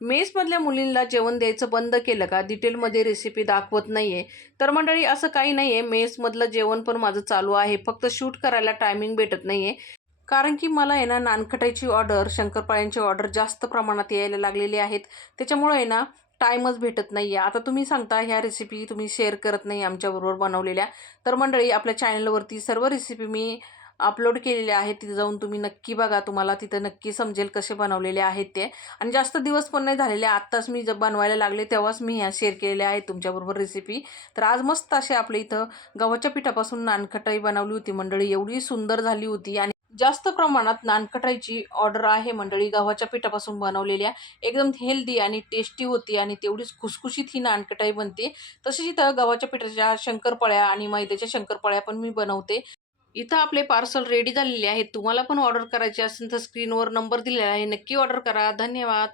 मेसमधल्या मुलींना जेवण द्यायचं बंद केलं का? डिटेलमध्ये रेसिपी दाखवत नाहीये. तर मंडळी असं काही नाहीये. मेसमधलं जेवण पण माझं चालू आहे. फक्त शूट करायला टायमिंग भेटत नाहीये. कारण की मला आहे ना नानखटाईची ऑर्डर, शंकरपाळ्यांची ऑर्डर जास्त प्रमाणात यायला लागलेली आहेत. त्याच्यामुळे आहे ना टाईमच भेटत नाहीये. आता तुम्ही सांगता ह्या रेसिपी तुम्ही शेअर करत नाही आमच्याबरोबर बनवलेल्या. तर मंडळी आपल्या चॅनलवरती सर्व रेसिपी मी अपलोड केलेल्या आहेत. तिथे जाऊन तुम्ही नक्की बघा. तुम्हाला तिथं नक्की समजेल कसे बनवलेले आहेत ते. आणि जास्त दिवस पण नाही झालेले. आत्ताच मी जब बनवायला लागले तेव्हाच मी ह्या शेअर केलेल्या आहेत तुमच्याबरोबर रेसिपी. तर आज मस्त असे आपल्या इथं गव्हाच्या पिठापासून नानखटाई बनवली होती मंडळी. एवढी सुंदर झाली होती आणि जास्त प्रमाणात नानखटाईची ऑर्डर आहे मंडळी गव्हाच्या पिठापासून बनवलेल्या. एकदम हेल्दी आणि टेस्टी होती आणि तेवढीच खुसखुशीत ही नानखटाई बनते. तसेच इथं गव्हाच्या पिठाच्या शंकरपाळ्या आणि मैद्याच्या शंकरपाळ्या पण मी बनवते. इथं आपले पार्सल रेडी झालेले आहेत. तुम्हाला पण ऑर्डर करायचे असेल तर स्क्रीनवर नंबर दिलेला आहे. नक्की ऑर्डर करा. धन्यवाद.